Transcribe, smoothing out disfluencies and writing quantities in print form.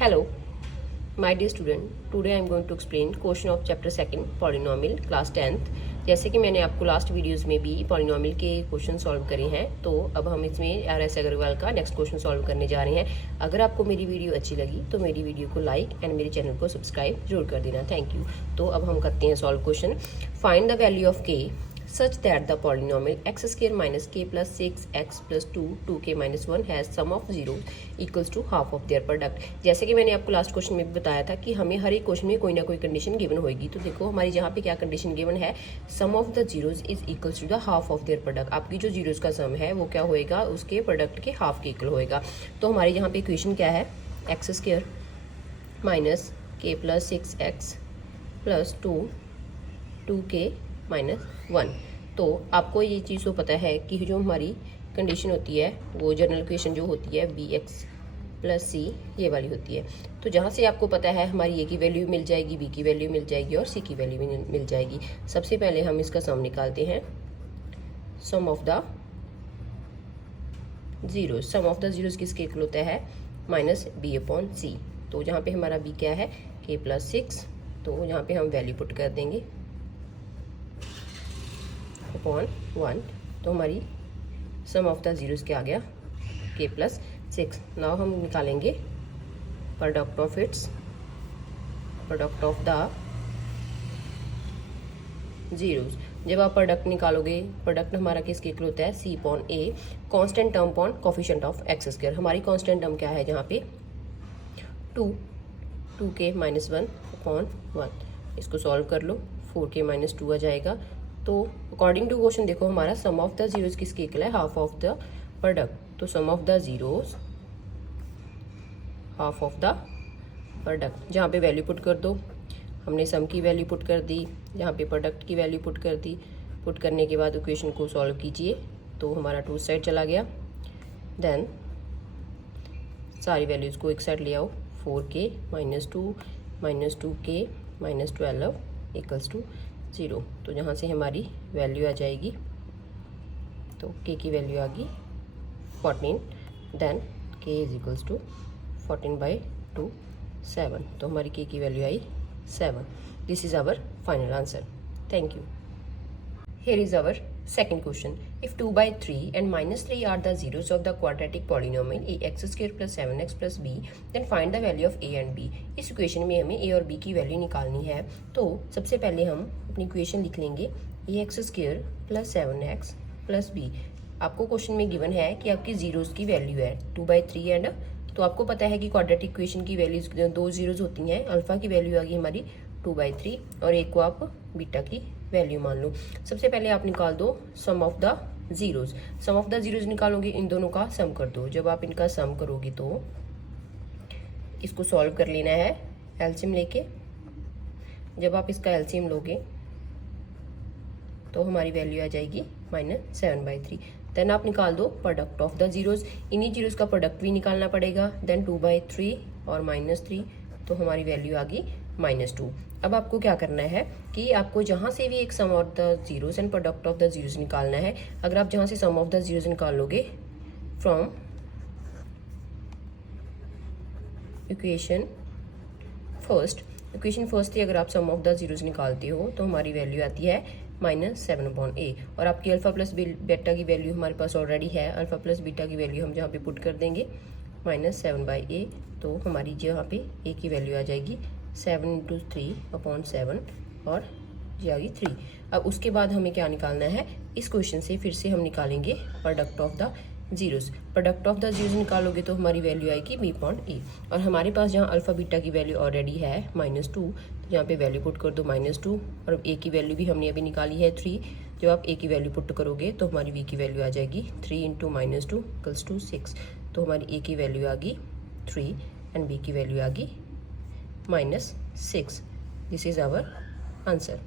Hello, my dear student. Today I am going to explain question of chapter 2 polynomial class 10th. जैसे कि मैंने आपको last videos में भी पॉलिनोमियल के क्वेश्चन सॉल्व करे हैं, तो अब हम इसमें RS अग्रवाल का नेक्स्ट क्वेश्चन सॉल्व करने जा रहे हैं। अगर आपको मेरी वीडियो अच्छी लगी तो मेरी वीडियो को लाइक एंड मेरे चैनल को सब्सक्राइब जरूर कर देना। Thank you. तो अब हम करते हैं solve question. Find the value of k such that the polynomial x square minus k plus 6x plus 2 2k minus 1 has sum of zeros equals to half of their product। जैसे कि मैंने आपको last question में भी बताया था कि हमें हर एक क्वेश्चन में कोई ना कोई कंडीशन गिवन होगी। तो देखो हमारी यहाँ पे क्या कंडीशन गिवन है, sum of the zeros is equals to the half of their product. आपकी जो जीरोज का सम है वो क्या होएगा, उसके प्रोडक्ट के हाफ के इक्वल होएगा। तो हमारी यहाँ पे इक्वेशन क्या है, एक्स स्क्वायर माइनस के plus 6x plus 2k minus 1। तो आपको ये चीज़ तो पता है कि जो हमारी कंडीशन होती है वो जनरल इक्वेशन जो होती है bx प्लस c ये वाली होती है। तो जहाँ से आपको पता है हमारी a की वैल्यू मिल जाएगी, b की वैल्यू मिल जाएगी और c की वैल्यू भी मिल जाएगी। सबसे पहले हम इसका सम निकालते हैं, sum of the zeros. Sum of the zeros किसके इक्वल होता है, माइनस b अपॉन c। तो यहाँ पे हमारा b क्या है, k प्लस 6। तो यहाँ पे हम वैल्यू पुट कर देंगे अपॉन 1। तो हमारी सम ऑफ द जीरोस क्या आ गया, k प्लस 6। नाउ हम निकालेंगे product of its, product of the zeros. जब आप प्रोडक्ट निकालोगे, प्रोडक्ट हमारा किसके इक्वल होता है, c upon a constant term upon coefficient of x square. हमारी कांस्टेंट टर्म क्या है यहाँ पे, 2k माइनस 1 अपॉन 1। इसको सॉल्व कर लो, 4k माइनस 2 आ जाएगा। तो अकॉर्डिंग टू क्वेश्चन देखो हमारा सम ऑफ द जीरोस किसके इक्वल है, हाफ ऑफ द प्रोडक्ट। तो sum of the zeros half of the product. जहाँ पे वैल्यू पुट कर दो, हमने सम की वैल्यू पुट कर दी, यहाँ पे प्रोडक्ट की वैल्यू पुट कर दी। पुट करने के बाद इक्वेशन को सॉल्व कीजिए तो हमारा टू साइड चला गया। देन सारी वैल्यूज़ को एक साइड ले आओ, 4k minus 2k minus 12 equals to 0। तो जहाँ से हमारी वैल्यू आ जाएगी, तो k की वैल्यू आ गई 14। Then k is equals to 14/2 7। तो हमारी k की वैल्यू आई 7। This is our final answer. Thank you. Here is our second question. If 2/3 and -3 are the zeros of the quadratic polynomial ax square plus 7x plus b, then find the value of a and b। इस equation में हमें a और b की value निकालनी है। तो सबसे पहले हम अपनी इक्वेशन लिख लेंगे, ax square plus 7x plus b। आपको क्वेश्चन में गिवन है कि आपकी जीरोस की वैल्यू है 2/3 एंड, तो आपको पता है कि क्वाड्रेटिक इक्वेशन की वैल्यूज दो जीरोज होती हैं। अल्फा की वैल्यू आ गई हमारी 2/3 और एक को आप बीटा की वैल्यू मान लो। सबसे पहले आप निकाल दो sum of the zeros. Sum of the zeros निकालोगे, इन दोनों का सम कर दो। जब आप इनका सम करोगे तो इसको सॉल्व कर लेना है एलसीएम लेके। जब आप इसका एलसीएम लोगे तो हमारी वैल्यू आ जाएगी -7/3। देन आप निकाल दो प्रोडक्ट ऑफ द जीरोज। इन्हीं जीरोज का प्रोडक्ट भी निकालना पड़ेगा। देन 2/3 और -3, तो हमारी वैल्यू आ गई -2। अब आपको क्या करना है कि आपको जहाँ से भी एक sum of the zeros and product of the zeros निकालना है। अगर आप जहाँ से सम ऑफ द जीरोस निकालोगे फ्रॉम इक्वेशन फर्स्ट से अगर आप सम ऑफ द जीरोस निकालते हो तो हमारी वैल्यू आती है -7/a। और आपकी अल्फा प्लस बीटा की वैल्यू हमारे पास ऑलरेडी है। अल्फा प्लस बीटा की वैल्यू हम जहाँ पे पुट कर देंगे -7/a, तो हमारी जहाँ पे a की वैल्यू आ जाएगी 7 × 3/7 और ये आ गई 3। अब उसके बाद हमें क्या निकालना है, इस क्वेश्चन से फिर से हम निकालेंगे product of the zeros. Product of the zeros निकालोगे तो हमारी वैल्यू आएगी b/a। और हमारे पास जहाँ अल्फा बीटा की वैल्यू ऑलरेडी है -2, तो यहाँ पे वैल्यू पुट कर दो -2। और a की वैल्यू भी हमने अभी निकाली है 3। जब आप a की वैल्यू पुट करोगे तो हमारी b की वैल्यू आ जाएगी 3 × -2 = 6। तो हमारी a की वैल्यू आ गई 3 एंड b की वैल्यू आ गई -6। This is our answer.